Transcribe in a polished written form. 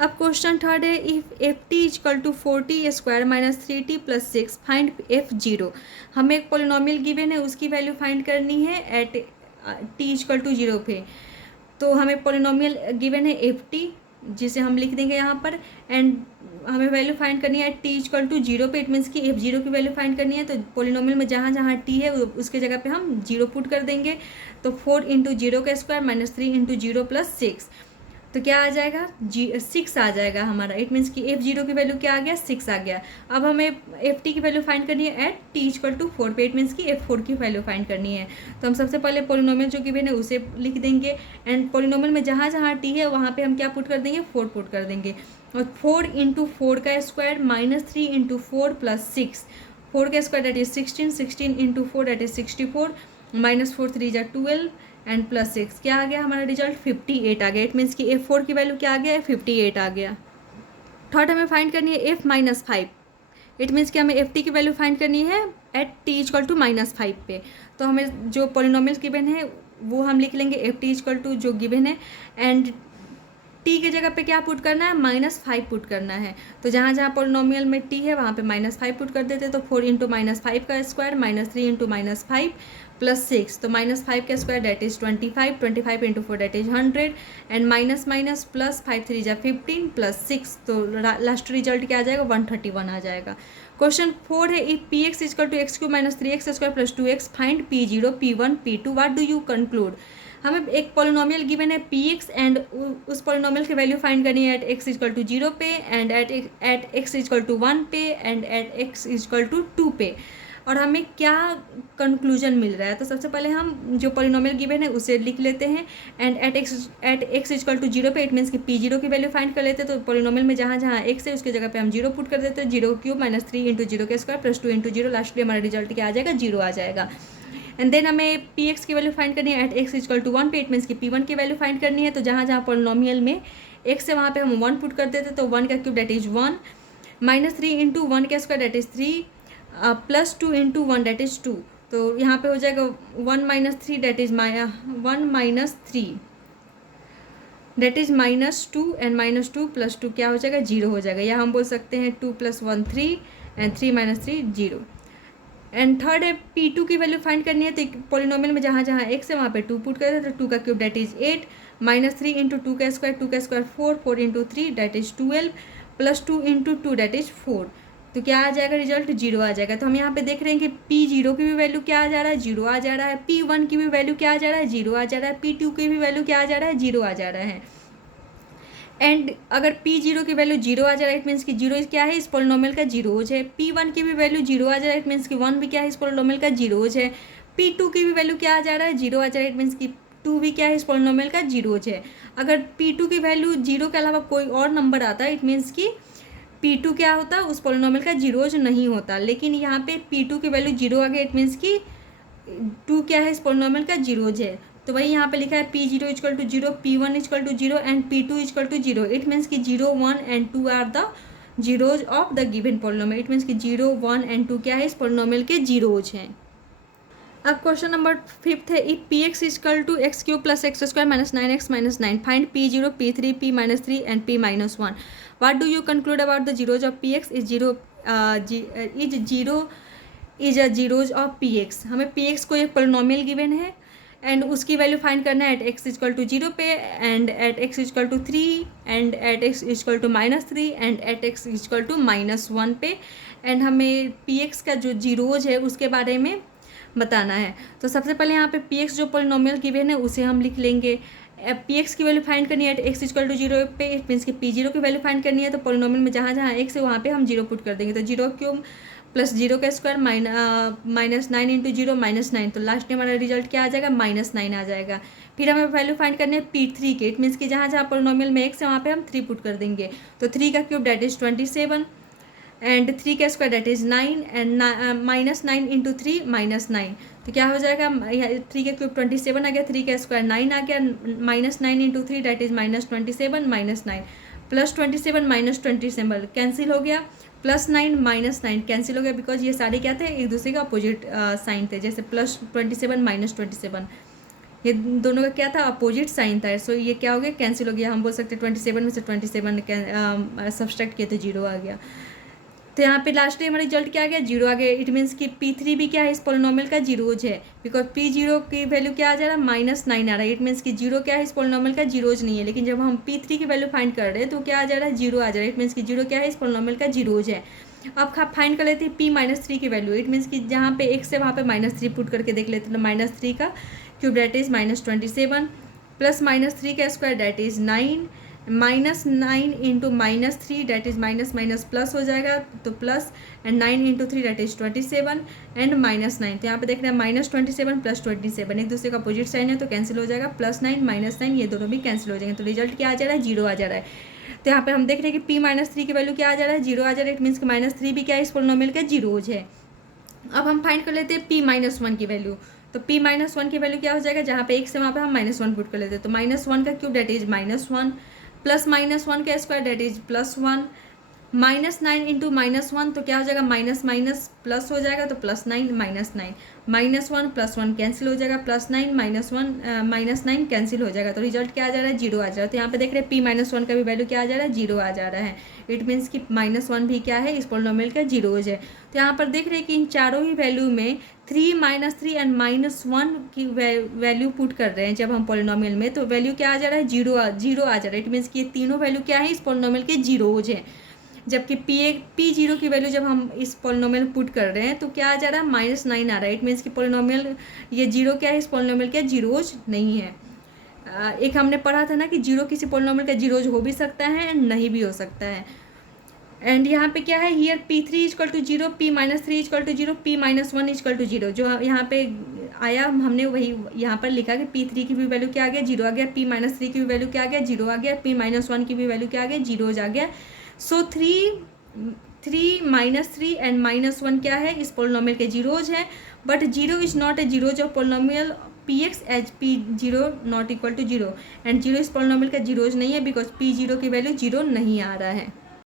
अब question third है, if F T is equal to 4t² minus 3t plus 6 find F zero. हमें एक polynomial given है, उसकी वैल्यू फाइंड करनी है at T is equal to zero पे। तो हमें पोलिनोमियल गिवन है एफ टी, जिसे हम लिख देंगे यहाँ पर, एंड हमें वैल्यू फाइंड करनी है टी इजकल टू जीरो पे। इट मीन्स कि एफ जीरो की वैल्यू फाइंड करनी है, तो पोलिनोमियल में जहाँ जहाँ टी है उसके जगह पे हम जीरो पुट कर देंगे। तो 4 इंटू जीरो का square minus 3 into zero plus 6, तो क्या आ जाएगा 6 आ जाएगा हमारा। इट मीन्स कि एफ जीरो की वैल्यू क्या आ गया 6 आ गया। अब हमें एफ टी की वैल्यू फाइंड करनी है एट टी इक्वल टू 4 पे। इट मीन्स कि एफ 4 की वैल्यू फाइंड करनी है। तो हम सबसे पहले पोलिनोमियल जो गिवन है उसे लिख देंगे, एंड पोलिनोमियल में जहाँ जहाँ टी है वहाँ पे हम क्या पुट कर देंगे 4 पुट कर देंगे। और 4 इंटू 4 का स्क्वायर माइनस 3 इंटू 4 प्लस 6, 4 का square that is 16, 16 into 4 that is 64, minus 4 3 जा 12 एंड प्लस 6, क्या आ गया हमारा रिजल्ट 58 आ गया। इट मीन्स कि एफ 4 की वैल्यू क्या आ गया है 58 आ गया। थर्ड हमें फाइंड करनी है एफ माइनस 5। इट मीन्स कि हमें एफ टी की वैल्यू फाइंड करनी है at T is equal to minus 5 पे। तो हमें जो पोलिनोमियल गिवन है वो हम लिख लेंगे एफ टी इजकल टू जो गिवन है, एंड टी के जगह पे क्या पुट करना है -5 पुट करना है। तो जहाँ जहाँ पोलिनोमियल में टी है वहाँ पे -5 पुट कर देते। तो 4 इंटू -5 का स्क्वायर माइनस 3 इंटू -5 प्लस 6, तो -5 का square that is 25, 25 into 4 that is 100, and minus minus plus 5 3 जा 15 प्लस 6, तो लास्ट रिजल्ट क्या आ जाएगा 131 आ जाएगा। क्वेश्चन 4 है, if P x is equal to X cube minus 3x square plus 2x find P0 P1 P2 what do you conclude. हमें एक polynomial given है P X, and उस पोलिनोमियल की वैल्यू फाइंड करनी है एट एक्स इजकल टू 0 पे, and at x is equal to 1 पे, and at x is equal to 2 पे। और हमें क्या कंक्लूजन मिल रहा है, तो सबसे पहले हम जो पोलिनोमियल गिवन है उसे लिख लेते हैं, and at x is equal to 0 पे। इट मीन्स कि पी जीरो की वैल्यू फाइंड कर लेते हैं। तो पोलिनोमियल में जहाँ जहाँ एक्स है उसकी जगह पे हम 0 पुट कर देते हैं। 0 क्यूब माइनस 3 इंटू 0 के स्क्वायर प्लस 2 इंटू 0, लास्टली हमारा रिजल्ट क्या आ जाएगा 0 आ जाएगा। एंड देन हमें पी एक्स की वैल्यू फाइंड करनी है एट एक्स इजकल टू 1 पे। इट मीन्स कि P1 की वैल्यू फाइंड करनी है। तो जहाँ जहाँ पोलिनोमियल में एक्स है वहाँ पे हम 1 पुट कर देते, तो 1 का cube that is 1, minus 3 into 1 का square that is 3, plus 2 into 1 that is 2। तो यहाँ पे हो जाएगा 1 minus 3 that is 1 minus 3 that is -2, and -2 plus 2 क्या हो जाएगा 0 हो जाएगा। या हम बोल सकते हैं 2 + 1 3 एंड 3 - 3 0। एंड थर्ड है P2 की वैल्यू फाइंड करनी है। तो पोलिनोमियल में जहाँ जहाँ एक्स है वहाँ पे 2 पुट करते हैं। तो 2 का cube that is 8, minus 3 into 2 का square 4, 4 into 3 that is 12, plus 2 into 2 that is 4। तो क्या आ जाएगा रिजल्ट 0 आ जाएगा। तो हम यहाँ पे देख रहे हैं कि P0 की भी वैल्यू क्या आ जा रहा है 0 आ जा रहा है, P1 की भी वैल्यू क्या आ जा रहा है 0 आ जा रहा है, P2 की भी वैल्यू क्या आ जा रहा है 0 आ जा रहा है। एंड अगर P0 की वैल्यू 0 आ जा रहा है इट मीन्स कि 0 क्या है इस पोलिनोमियल का जीरोज है। P1 की भी वैल्यू 0 आ जा रहा है इट मीन्स कि 1 भी क्या है इस पोलिनोमियल का जीरोज है। P2 की भी वैल्यू क्या आ जा रहा है 0 आ जा रहा है इट मीन्स कि 2 भी क्या है इस पोलिनोमियल का जीरोज है। अगर P2 की वैल्यू 0 के अलावा कोई और नंबर आता है इट मीन्स कि P2 क्या होता है उस पोलिनोमियल का जीरोज नहीं होता। लेकिन यहाँ पे P2 की वैल्यू 0 आ गया इट मीन्स कि 2 क्या है इस पोलिनोमियल का जीरोज है। तो वही यहाँ पे लिखा है P0 equal to 0, P1 equal to 0 and P2 equal to 0। It means कि 0 1 and 2 are the zeros of the given polynomial. It means कि 0 1 एंड 2 क्या है इस पोलिनोमियल के जीरोज हैं। अब क्वेश्चन नंबर 5 है, if P x is equal to x cube plus x square minus 9x minus 9 find P0 P3 P minus 3 and P minus 1 what do you conclude about the zeros of P x is a zeros of P x. हमें P x को एक polynomial given है and उसकी value find करना है at x is equal to 0 पे, and at x is equal to 3, and at x is equal to -3, and at x is equal to -1 पे। And हमें पी एक्स का जो जीरोज है उसके बारे में बताना है। तो सबसे पहले यहाँ पे पी एक्स जो पोलिनोमियल गिवन है उसे हम लिख लेंगे। पी एक्स की वैल्यू फाइंड करनी है एट एक्स इजकल टू 0 पे। इट मीन्स कि P0 की वैल्यू फाइंड करनी है। तो पोलिनोमियल में जहाँ जहाँ एक्स है वहाँ पे हम 0 पुट कर देंगे। तो 0 क्यूब प्लस 0 का स्क्वायर माइनस 9 इंटू 0 -9, तो लास्ट में हमारा रिजल्ट क्या आ जाएगा -9 आ जाएगा। फिर हमें वैल्यू फाइंड करनी है P3 के। इट मीन्स कि जहाँ जहाँ पोलिनोमियल में एक्स है वहाँ पे हम 3 पुट कर देंगे। तो 3 का क्यूब डेट इज 27, एंड 3 का square that is 9, and -9 into 3 -9, तो क्या हो जाएगा 3 का क्यूब 27 आ गया, 3 का स्क्वायर 9 आ गया, -9 into 3 that is -27 -9, plus 27 -27 cancel हो गया, +9 -9 कैंसिल हो गया, बिकॉज ये सारे क्या थे एक दूसरे के अपोजिट साइन थे, जैसे +27 -27 ये दोनों का क्या था, अपोजिट साइन था, सो ये क्या हो गया, कैंसिल हो गया। हम बोल सकते हैं 27 में से 27 सब्सट्रैक्ट किए तो 0 आ गया। तो यहाँ पे लास्टली हमारा रिजल्ट क्या आ गया, 0 आ गया। इट मीन्स कि P3 भी क्या है, इस पोलिनोमियल का जीरोज है, बिकॉज P0 की वैल्यू क्या आ जा रहा है, -9 आ रहा है। इट मीन्स कि 0 क्या है, इस पोलिनोमियल का जीरोज नहीं है। लेकिन जब हम P3 की वैल्यू फाइंड कर रहे हैं तो क्या आ जा रहा है, 0 आ जा रहा है। इट मीन्स कि 0 क्या है, इस पोलिनोमियल का जीरोज है। अब फाइंड कर लेते हैं P-3 की वैल्यू। इट मीन्स कि जहाँ पे x है वहाँ पे -3 पुट करके देख लेते हैं। तो -3 का क्यूब डेट इज -27 प्लस -3 का square that is 9 -9 into -3 that is minus minus plus हो जाएगा, तो plus, and 9 into 3 that is 27 and -9। तो यहाँ पे देख रहे हैं -27 प्लस 27 एक दूसरे का अपोजिट साइन है तो कैंसिल हो जाएगा। +9 -9 ये दोनों भी कैंसिल हो जाएंगे। तो रिजल्ट क्या आ जा रहा है, 0 आ जा रहा है। तो यहाँ पे हम देख रहे हैं कि P-3 की वैल्यू क्या आ जा रहा है, 0 आ जा रहा है। इट मीन्स कि -3 भी क्या है, इस पोलिनोमियल का जीरोज है। अब हम फाइंड कर लेते हैं P-1 की वैल्यू। तो P-1 की वैल्यू क्या हो जाएगा, जहाँ पे x है वहाँ पे हम -1 पुट कर लेते हैं। तो -1 का क्यूब डेट इज -1 प्लस -1 का स्क्वायर डेट इज +1 -9 इंटू -1 तो क्या हो जाएगा, माइनस माइनस प्लस हो जाएगा, तो +9 -9 -1 +1 कैंसिल हो जाएगा, +9 -9 कैंसिल हो जाएगा। तो रिजल्ट क्या आ जा रहा है, 0 आ जा रहा है। तो यहाँ पे देख रहे हैं P-1 का भी वैल्यू क्या आ जा रहा है, 0 आ जा रहा है। इट मीन्स कि -1 भी क्या है, इस पोलिनोमियल का जीरोज है। तो यहाँ पर देख रहे हैं कि इन चारों ही वैल्यू में 3 -3 एंड -1 की वैल्यू पुट कर रहे हैं जब हम पोलिनोमियल में, तो वैल्यू क्या आ जा रहा है, 0 आ जा रहा है। इट मीन्स कि ये तीनों वैल्यू क्या है, इस पोलिनोमियल के जीरोज है। जबकि P0 की वैल्यू जब हम इस पोलिनोमियल पुट कर रहे हैं तो क्या आ जा रहा है, -9 आ रहा है। इट मीन्स कि पोलिनोमियल ये 0 क्या है, इस पोलिनोमियल के जीरोज नहीं है। एक हमने पढ़ा था ना कि 0 किसी पोलिनोमियल का जीरोज हो भी सकता है एंड नहीं भी हो सकता है। एंड यहाँ पे क्या है, हियर P3 = 0, P-3 = 0, P-1 = 0। जो यहाँ पे आया हमने वही यहाँ पर लिखा कि P3 की भी वैल्यू क्या आ गया, 0 आ गया। P-3 की भी वैल्यू क्या आ गया, 0 आ गया। P-1 की भी वैल्यू क्या आ गया, 0 आ गया। सो 3 -3 एंड -1 क्या है, इस पोलिनोमियल के जीरोज है। But 0 is not a zeros of polynomial Px as P0 ≠ 0 and 0 इस पोलिनोमियल का जीरोज नहीं है बिकॉज P0 की वैल्यू 0 नहीं आ रहा है।